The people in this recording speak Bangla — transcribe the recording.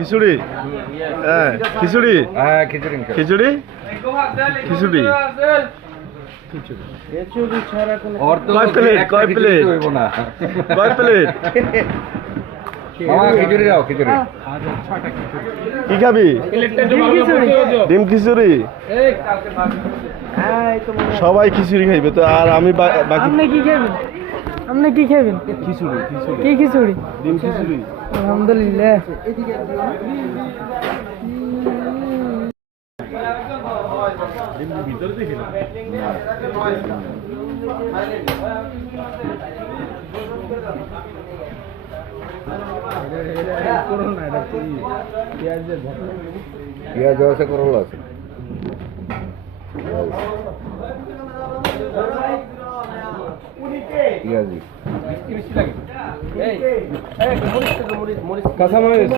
খিচুড়ি? হ্যাঁ খিচুড়ি? হ্যাঁ খিচুড়ি খিচুড়ি? খিচুড়ি। কয় প্লেট, কয় প্লেট? কয় প্লেট? কি খাবি? ডিম খিচুড়ি? সবাই খিচুড়ি খাইবে তো আর আমি বাকি আপনি কি খাবেন খিচুড়ি খিচুড়ি। কি খিচুড়ি? ডিম খিচুড়ি। আলহামদুলিল্লাহ। পেঁয়াজ আছে করলা আছে। পেঁয়াজি কাঁচামরিচ